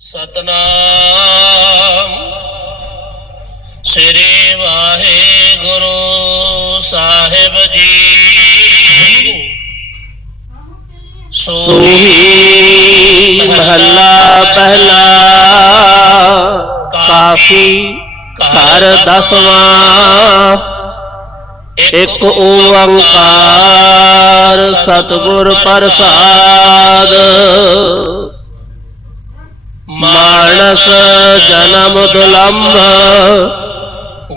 ਸਤਨਾਮ। ਸ੍ਰੀ ਵਾਹਿਗੁਰੂ ਸਾਹਿਬ ਜੀ। ਸੋਹੀ ਮਹੱਲਾ ਪਹਿਲਾ, ਕਾਫੀ ਘਰ ਦਸਵਾਂ। ਇੱਕ ਓੰਕਾਰ ਸਤਿਗੁਰ ਪ੍ਰਸਾਦ। मानस जन्म दुलम्भ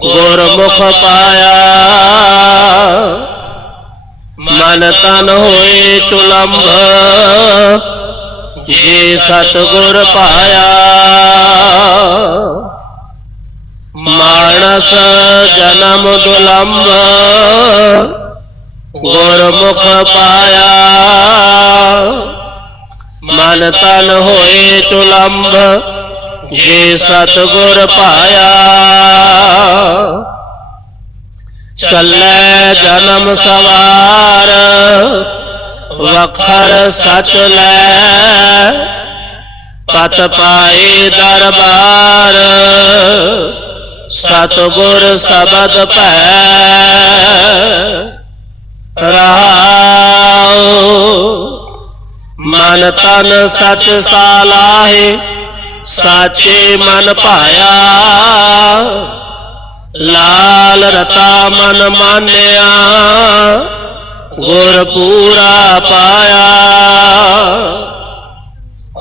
गुरमुख पाया। मन तन हुए चुलम्भ जे सतगुर पाया। मानस जन्म दुलम्भ गुरमुख पाया। ਤਨ ਤਨ ਹੋਏ ਚੁਲੰਭ ਜੇ ਸਤਿਗੁਰ ਪਾਇਆ। ਚੱਲੇ ਜਨਮ ਸਵਾਰ, ਵਖਰ ਸਚ ਲੈ। ਪਤ ਪਾਏ ਦਰਬਾਰ, ਸਤਗੁਰ ਸਬਦ ਭੈ। ਰਹਾਉ ਮਨ ਤਨ ਸਚ ਸਾਲਾਹੇ ਸਾਚੇ ਮਨ ਭਾਇਆ ਲਾਲ ਰਤਾ ਮਨ ਮਾਨਿਆ ਗੁਰ ਪੂਰਾ ਪਾਇਆ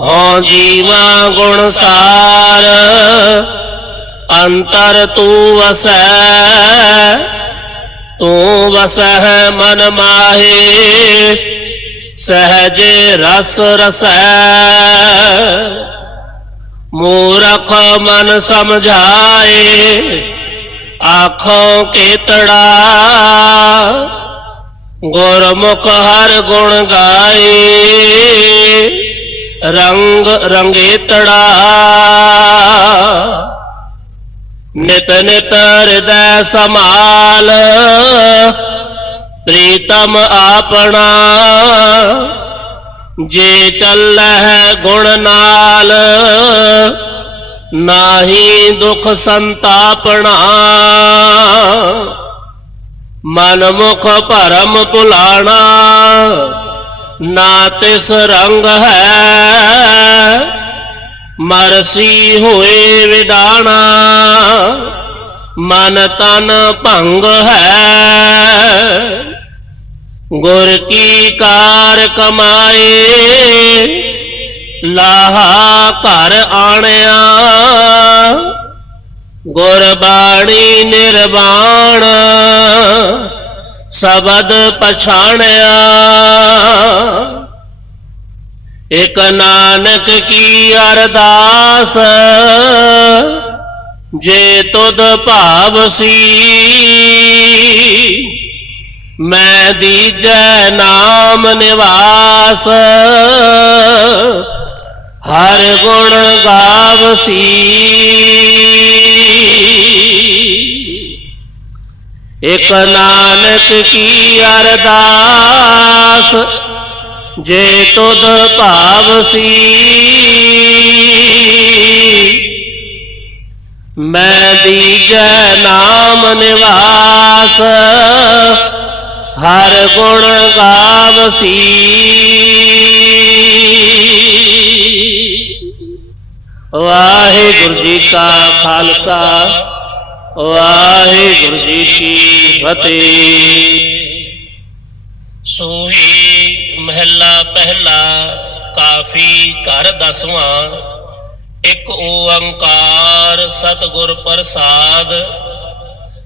ਹਉ ਜੀਵਾ ਗੁਣ ਸਾਰ ਅੰਤਰ ਤੂੰ ਵਸੈ ਤੂੰ ਵਸਹਿ ਮਨ ਮਾਹੇ सहज रस रस मूरख मन समझाए, आँखों के तड़ा। गुरमुख हर गुण गाए, रंग रंगेतड़ा नित नित हृदय समाल प्रीतम आपना जे चल है गुण नाल, नाही दुख संतापना मनमुख परम पुलाना ना तिस रंग है। मरसी हुए विदाना मन तन भंग है। ਗੁਰ ਕੀ ਕਾਰ ਕਮਾਏ ਲਾਹਾ ਘਰ ਆਣਿਆ ਗੁਰਬਾਣੀ ਨਿਰਵਾਣ ਸ਼ਬਦ ਪਛਾਣਿਆ ਇਕ ਨਾਨਕ ਕੀ ਅਰਦਾਸ ਜੇ ਤੁਧ मैं दीजय नाम निवास। हर गुण गावसी। एक नानक की अरदास, जे तुद पावसी। मैं दीजय नाम निवास। हर गुण गावसी वाहे गुरु जी का खालसा वाहे गुरु जी की फतेह। सोही महला पहला, काफ़ी घर दसवा। एक ओंकार सतगुर प्रसाद,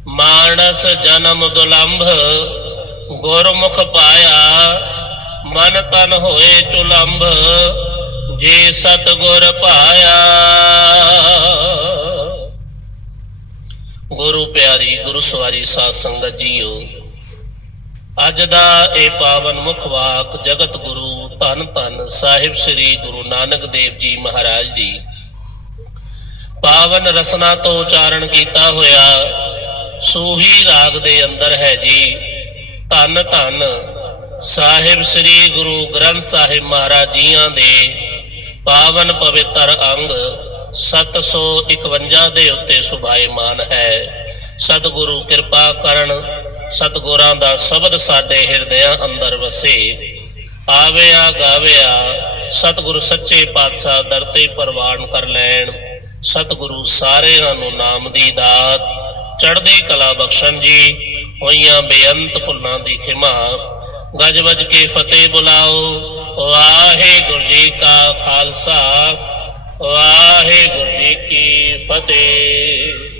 मानस जन्म दुलंभ ਗੁਰਮੁਖ ਪਾਇਆ, ਮਨ ਤਨ ਹੋਏ ਚੁਲੰਬ, ਜੇ ਸਤਿਗੁਰ ਪਾਇਆ। ਗੁਰੂ ਪਿਆਰੀ, ਗੁਰੂ ਸਵਾਰੀ ਸਾਧ ਸੰਗਤ ਜੀਓ, ਅੱਜ ਦਾ ਇਹ ਪਾਵਨ ਮੁਖ ਵਾਕ ਜਗਤ ਗੁਰੂ ਧੰਨ ਧੰਨ ਸਾਹਿਬ ਸ੍ਰੀ ਗੁਰੂ ਨਾਨਕ ਦੇਵ ਜੀ ਮਹਾਰਾਜ ਦੀ ਪਾਵਨ ਰਸਨਾ ਤੋਂ ਉਚਾਰਨ ਕੀਤਾ ਹੋਇਆ, ਸੂਹੀ ਰਾਗ ਦੇ ਅੰਦਰ ਹੈ ਜੀ। ਧੰਨ ਧੰਨ ਸਾਹਿਬ ਸ੍ਰੀ ਗੁਰੂ ਗ੍ਰੰਥ ਸਾਹਿਬ ਮਹਾਰਾਜ ਜੀਆਂ ਦੇ ਪਾਵਨ ਪਵਿੱਤਰ ਅੰਗ 751 ਦੇ ਉੱਤੇ ਸੁਭਾਏਮਾਨ ਹੈ। ਸਤਿਗੁਰੂ ਕਿਰਪਾ ਕਰਨ, ਸਤਿਗੁਰਾਂ ਦਾ ਸ਼ਬਦ ਸਾਡੇ ਹਿਰਦਿਆਂ ਅੰਦਰ ਵਸੇ। ਆਵਿਆ ਗਾਵਿਆ, ਸਤਿਗੁਰ ਸੱਚੇ ਪਾਤਸ਼ਾਹ ਦਰ ਤੇ ਪ੍ਰਵਾਨ ਕਰ ਲੈਣ। ਸਤਿਗੁਰੂ ਸਾਰਿਆਂ ਨੂੰ ਨਾਮ ਦੀ ਦਾਤ। ਚੜ੍ਹਦੀ ਕਲਾ ਬਖਸ਼ਣ ਜੀ। ਹੋਈਆਂ ਬੇਅੰਤ ਭੁੱਲਾਂ ਦੀ ਖਿਮਾ। ਗਜ ਵਜ ਕੇ ਫਤਿਹ ਬੁਲਾਓ। ਵਾਹਿਗੁਰੂ ਜੀ ਕਾ ਖਾਲਸਾ। ਵਾਹਿਗੁਰੂ ਜੀ ਕੀ ਫਤਿਹ।